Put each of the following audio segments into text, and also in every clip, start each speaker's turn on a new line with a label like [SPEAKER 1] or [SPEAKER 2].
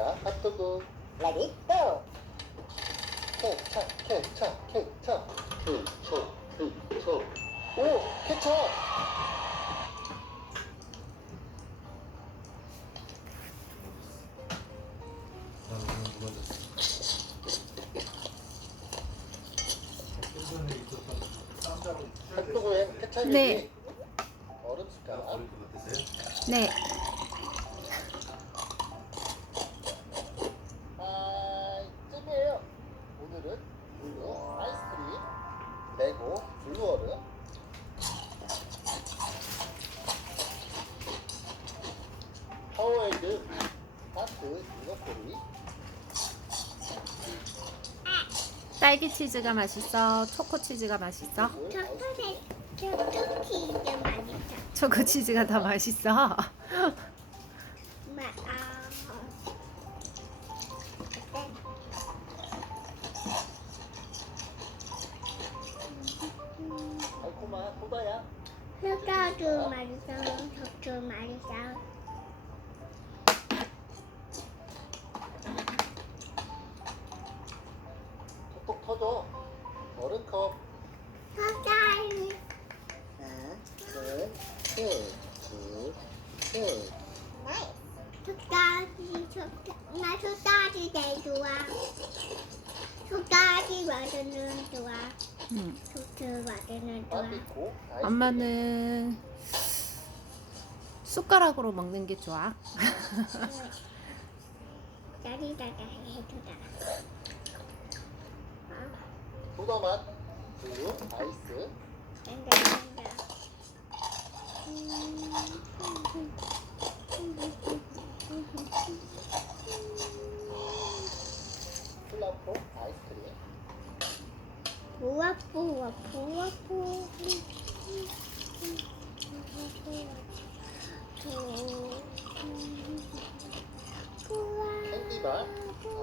[SPEAKER 1] 자, 핫도그.
[SPEAKER 2] 레디 고!
[SPEAKER 1] 케찹, 케찹, 케찹.
[SPEAKER 3] 케첩, 케첩.
[SPEAKER 1] 오, 케찹. 핫도그에 케찹이
[SPEAKER 4] 네.
[SPEAKER 1] 얼음 숟가락.
[SPEAKER 4] 네. 딸기 치즈가 맛있어. 초코 치즈가 맛있어.
[SPEAKER 2] 초콜릿 이제 맛있어.
[SPEAKER 4] 초코 치즈가 더 맛있어.
[SPEAKER 2] 마, 아,
[SPEAKER 1] 달콤한
[SPEAKER 2] 맛있어. 적도 맛있어.
[SPEAKER 1] 나
[SPEAKER 2] 제일 좋아.
[SPEAKER 4] 응. 엄마는 숟가락으로 먹는 게 좋아.
[SPEAKER 2] 짜리다가 해주다.
[SPEAKER 1] 소다 맛. 블루 아이스.
[SPEAKER 2] 짠다.
[SPEAKER 1] 플라포 아이스크림.
[SPEAKER 2] 부와 부와 부와 부.
[SPEAKER 1] 캔디바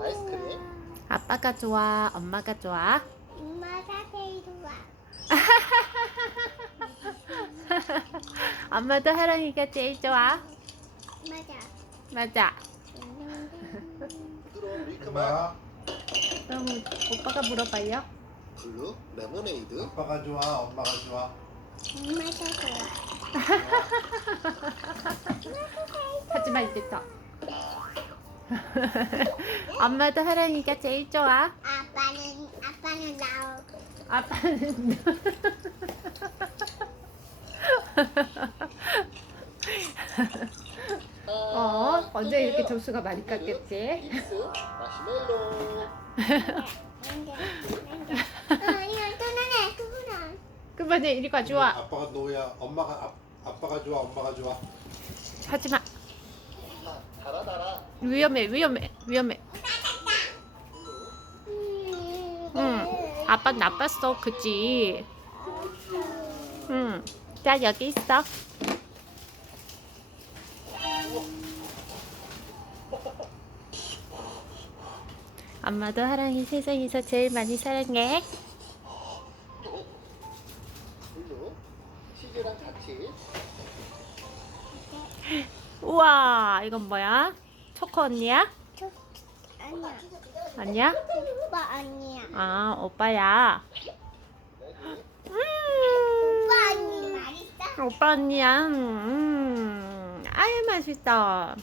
[SPEAKER 1] 아이스크림.
[SPEAKER 4] 아빠가 좋아. 엄마가 좋아.
[SPEAKER 2] 엄마가 제일 좋아.
[SPEAKER 4] 엄마도 하랑이가 제일 좋아.
[SPEAKER 2] 맞아.
[SPEAKER 4] 맞아.
[SPEAKER 1] 부드러운 밀크맛.
[SPEAKER 3] 엄마야,
[SPEAKER 4] 그럼 오빠가 물어봐요.
[SPEAKER 1] 블루 레모네이드.
[SPEAKER 3] 아빠가 좋아, 엄마가 좋아.
[SPEAKER 2] 엄마가 좋아.
[SPEAKER 4] 하지마 이제 더. 엄마도 하랑이가 제일 좋아.
[SPEAKER 2] 아빠는 아빠는 나오.
[SPEAKER 4] 아빠는 어 언제 이렇게 점수가 많이?
[SPEAKER 1] 믹스 마시멜로.
[SPEAKER 2] 떠나네 그거는.
[SPEAKER 4] 그만해 이리 가져와.
[SPEAKER 3] 아빠가 노야, 엄마가 아, 아빠가 좋아, 엄마가 좋아.
[SPEAKER 4] 하지마.
[SPEAKER 1] 아, 달아 달아.
[SPEAKER 4] 위험해 위험해 위험해. 응. 아빠 나빴어 그치? 응. 자 여기 있어. 엄마도 하랑이 세상에서 제일 많이 사랑해.
[SPEAKER 1] 같이.
[SPEAKER 4] 우와 이건 뭐야? 초코 언니야?
[SPEAKER 2] 저 아니야.
[SPEAKER 4] 아니야?
[SPEAKER 2] 오빠 아니야.
[SPEAKER 4] 아 오빠야. 음.
[SPEAKER 2] 오빠 언니
[SPEAKER 4] 언니야. 음. 아유 맛있어.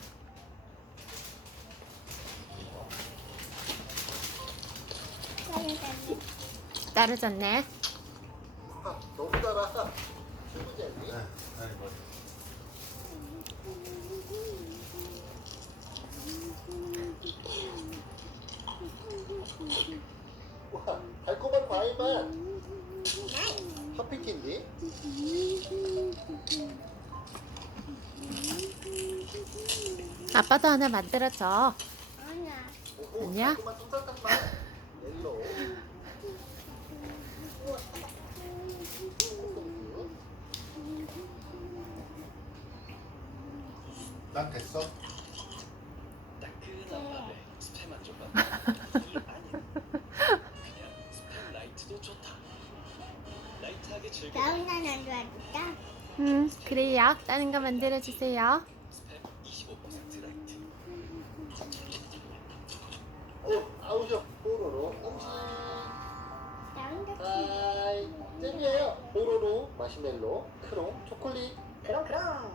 [SPEAKER 4] 따르졌네.
[SPEAKER 1] 아, 너무 달아.
[SPEAKER 3] 네.
[SPEAKER 1] 와, 달콤한 과일 맛. 커피 캔디.
[SPEAKER 4] 아빠도 하나 만들어줘.
[SPEAKER 2] 아니야.
[SPEAKER 1] 오호,
[SPEAKER 4] 아니야?
[SPEAKER 1] 옐로우. 콩콩주.
[SPEAKER 3] 난 됐어.
[SPEAKER 5] 즐겨
[SPEAKER 2] 나훈아 안 좋아할까?
[SPEAKER 4] 음 그래요. 다른 거 만들어 주세요.
[SPEAKER 5] 스팸 25% 라이트
[SPEAKER 1] 아우죠. 뽀로로 옹시.
[SPEAKER 2] 나온다.
[SPEAKER 1] 하이. 잼이에요. 뽀로로 마시멜로 크롱 초콜릿. 크롱 크롱.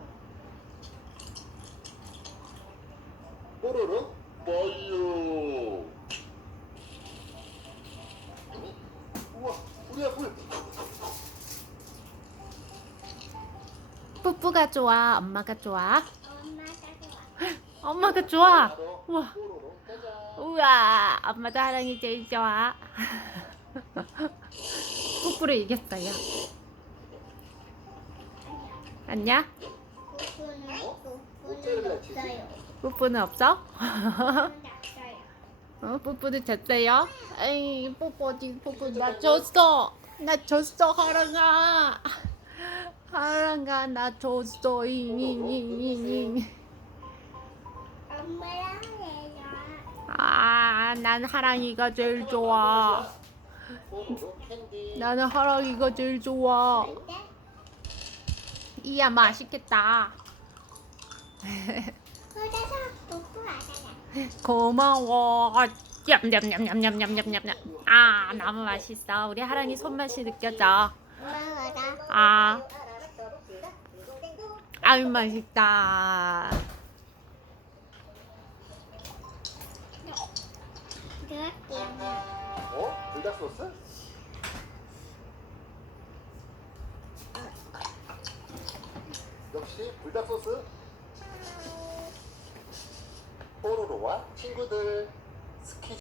[SPEAKER 1] 뽀로로
[SPEAKER 4] 뽀뽀가 좋아? 엄마가 좋아?
[SPEAKER 2] 엄마가 좋아.
[SPEAKER 4] 우와. 우와. 엄마도 하랑이 제일 좋아. 뽀뽀로 이겼어요. 안녕?
[SPEAKER 2] 뽀뽀는 없어?
[SPEAKER 4] 어, 뽀뽀도 됐어요. 에이, 뽀뽀, 뽀뽀, 나 뭐? 졌어. 나 졌어, 하랑아. 하랑아, 나 졌어. 잉잉잉잉잉.
[SPEAKER 2] 엄마랑 해요.
[SPEAKER 4] 아, 난 하랑이가 제일 좋아. 나는 하랑이가 제일 좋아.
[SPEAKER 2] 근데
[SPEAKER 4] 이야, 맛있겠다. 고마워. 냠냠냠냠냠냠냠냠. 아, 너무 맛있어. 우리 하랑이 손맛이 느껴져. 아, 아유 맛있다.
[SPEAKER 1] 어? 불닭 소스? 역시 불닭 소스. 뽀로로와 친구들